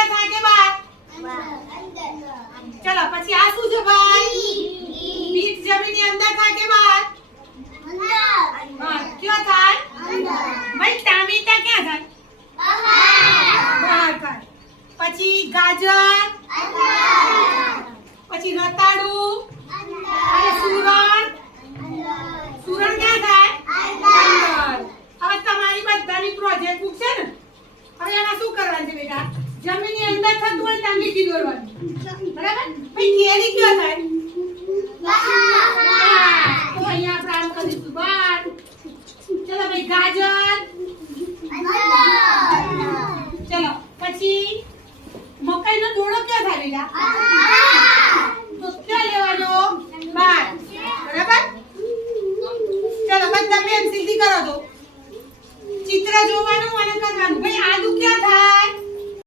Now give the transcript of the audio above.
અંદર થાય કે બહાર? ચલો, પછી આ શું છે ભાઈ? બીજ જમીનની અંદર થાય કે બહાર? કયો થાય? ભાઈ ટામેટા ક્યાં થાય? બહાર થાય. પછી ગાજર? પછી રતાળું? અને સુરણ? સુરણ ક્યાં થાય. હવે તમારી બધાની પ્રોજેક્ટ બુક છે ના થતું હોય ત્યાં લીટી દોરવાની બરાબર? ભાઈ થિયરી કયો થાય તો અહીંયા લેવાનો? બાર. બરાબર? ચલો, બધા પેન્સિલથી કરો તો. ચિત્ર જોવાનું અને કરવાનું. ભાઈ, આદુ ક્યાં